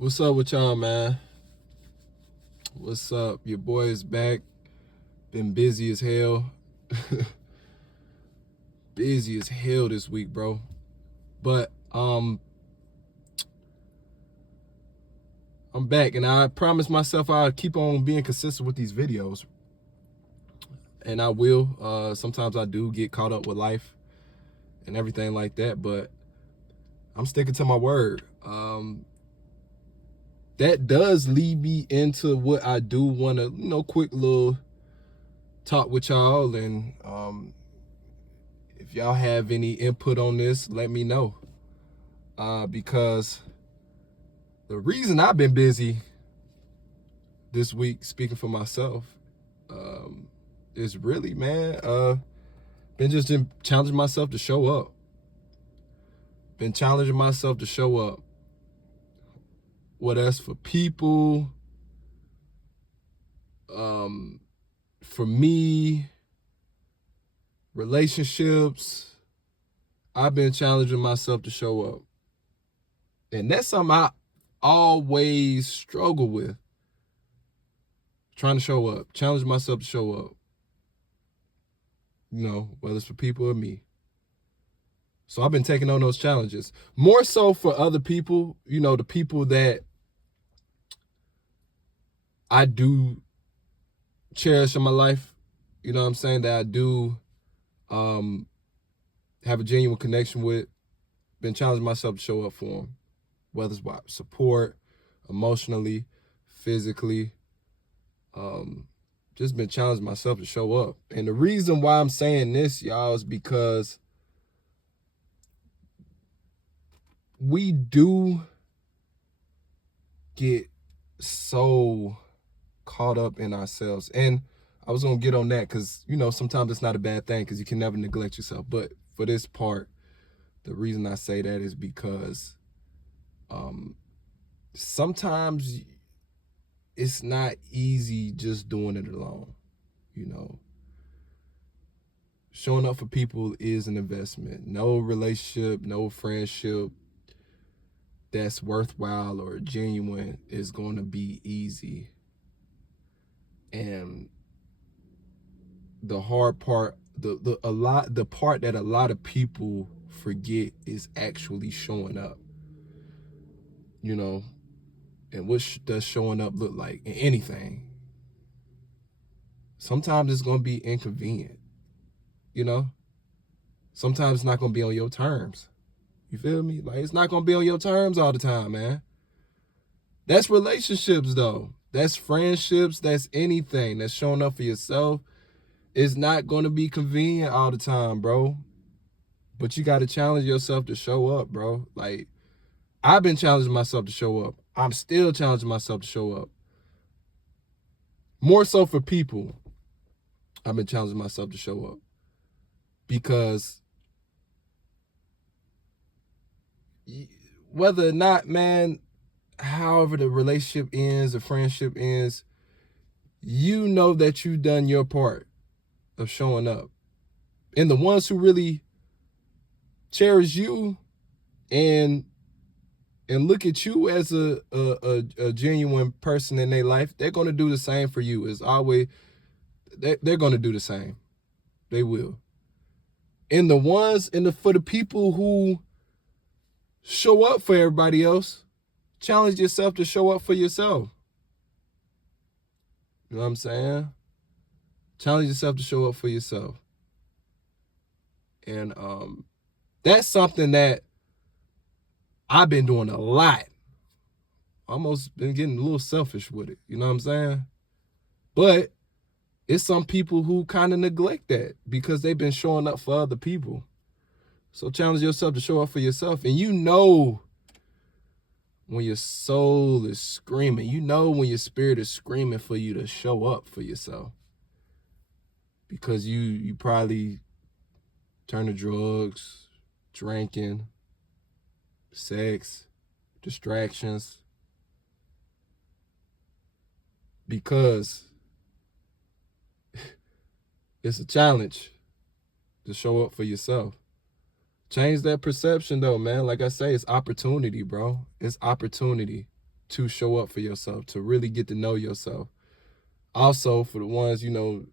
What's up with y'all, man? What's up? Your boy is back. Been busy as hell. Busy as hell this week, bro. But I'm back, and I promised myself I'd keep on being consistent with these videos. And I will. Sometimes I do get caught up with life and everything like that, but I'm sticking to my word. That does lead me into what I do want to, quick little talk with y'all. And if y'all have any input on this, let me know. Because the reason I've been busy this week, speaking for myself, is really, man, been just challenging myself to show up. Been challenging myself to show up. Whether that's for people, for me, relationships, I've been challenging myself to show up. And that's something I always struggle with. Trying to show up, challenge myself to show up. Whether it's for people or me. So I've been taking on those challenges. More so for other people, the people that I do cherish in my life, what I'm saying, that I do have a genuine connection with. Been challenging myself to show up for them. Whether it's by support, emotionally, physically. Just been challenging myself to show up. And the reason why I'm saying this, y'all, is because we do get so caught up in ourselves. And I was going to get on that because, sometimes it's not a bad thing because you can never neglect yourself. But for this part, the reason I say that is because sometimes it's not easy just doing it alone, Showing up for people is an investment. No relationship, no friendship that's worthwhile or genuine is going to be easy. And the hard part, the part that a lot of people forget is actually showing up. And what does showing up look like in anything? Sometimes it's going to be inconvenient. Sometimes it's not going to be on your terms. You feel me? Like, it's not going to be on your terms all the time, man. That's relationships, though. That's friendships. That's anything. That's showing up for yourself. It's not going to be convenient all the time, bro. But you got to challenge yourself to show up, bro. Like, I've been challenging myself to show up. I'm still challenging myself to show up. More so for people, I've been challenging myself to show up. Because whether or not, man, however the relationship ends, the friendship ends, you know that you've done your part of showing up. And the ones who really cherish you and look at you as a genuine person in their life, they're going to do the same for you. It's always, they're going to do the same. They will. And for the people who show up for everybody else, challenge yourself to show up for yourself. You know what I'm saying? Challenge yourself to show up for yourself. And that's something that I've been doing a lot. Almost been getting a little selfish with it. You know what I'm saying? But it's some people who kind of neglect that because they've been showing up for other people. So challenge yourself to show up for yourself. And when your soul is screaming, when your spirit is screaming for you to show up for yourself. Because you probably turn to drugs, drinking, sex, distractions. Because it's a challenge to show up for yourself. Change that perception, though, man. Like I say, it's opportunity, bro. It's opportunity. to show up for yourself, to really get to know yourself. Also, for the ones, you know,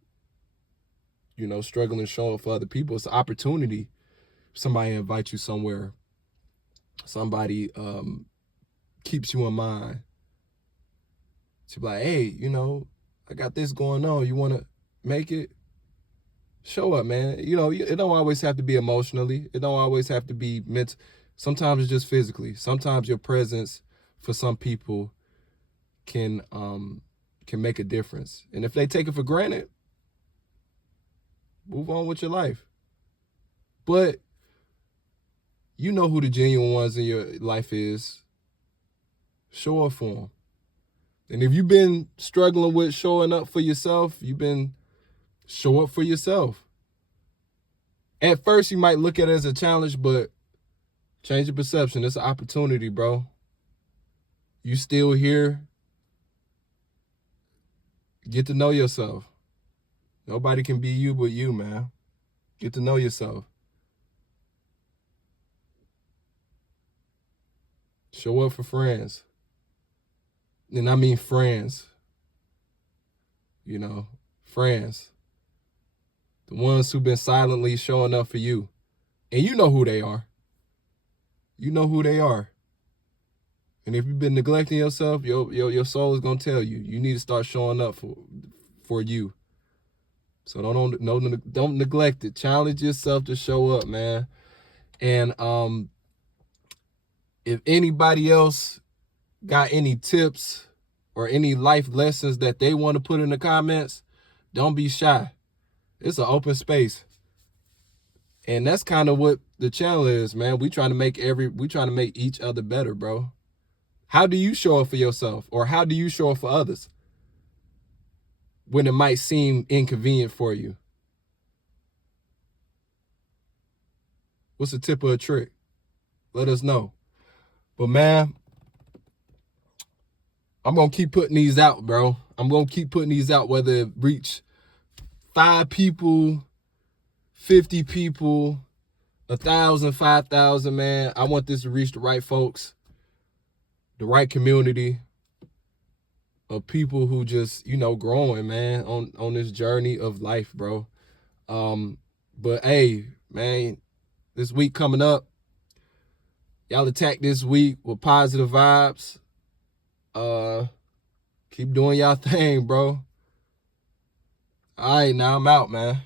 struggling, showing up for other people, it's an opportunity. Somebody invite you somewhere. Somebody keeps you in mind. To be like, hey, you know, I got this going on. You want to make it? Show up, man. You know, it don't always have to be emotionally. It don't always have to be mental. Sometimes it's just physically. Sometimes your presence for some people can make a difference. And if they take it for granted, move on with your life. But you know who the genuine ones in your life is. Show up for them. And if you've been struggling with showing up for yourself, show up for yourself. At first, you might look at it as a challenge, but change your perception. It's an opportunity, bro. You still here. Get to know yourself. Nobody can be you but you, man. Get to know yourself. Show up for friends. And I mean friends. You know, friends. The ones who've been silently showing up for you. And you know who they are. You know who they are. And if you've been neglecting yourself, your soul is going to tell you. You need to start showing up for you. So don't neglect it. Challenge yourself to show up, man. And if anybody else got any tips or any life lessons that they want to put in the comments, don't be shy. It's an open space. And that's kind of what the channel is, man. We trying to make each other better, bro. How do you show up for yourself? Or how do you show up for others when it might seem inconvenient for you? What's the tip of a trick? Let us know. But man, I'm going to keep putting these out, bro. I'm going to keep putting these out, whether it reach 5 people, 50 people, 1,000, 5,000, man. I want this to reach the right folks, the right community of people who just, you know, growing, man, on this journey of life, bro. But hey, man, this week coming up, y'all attack this week with positive vibes. Keep doing y'all thing, bro. All right, now I'm out, man.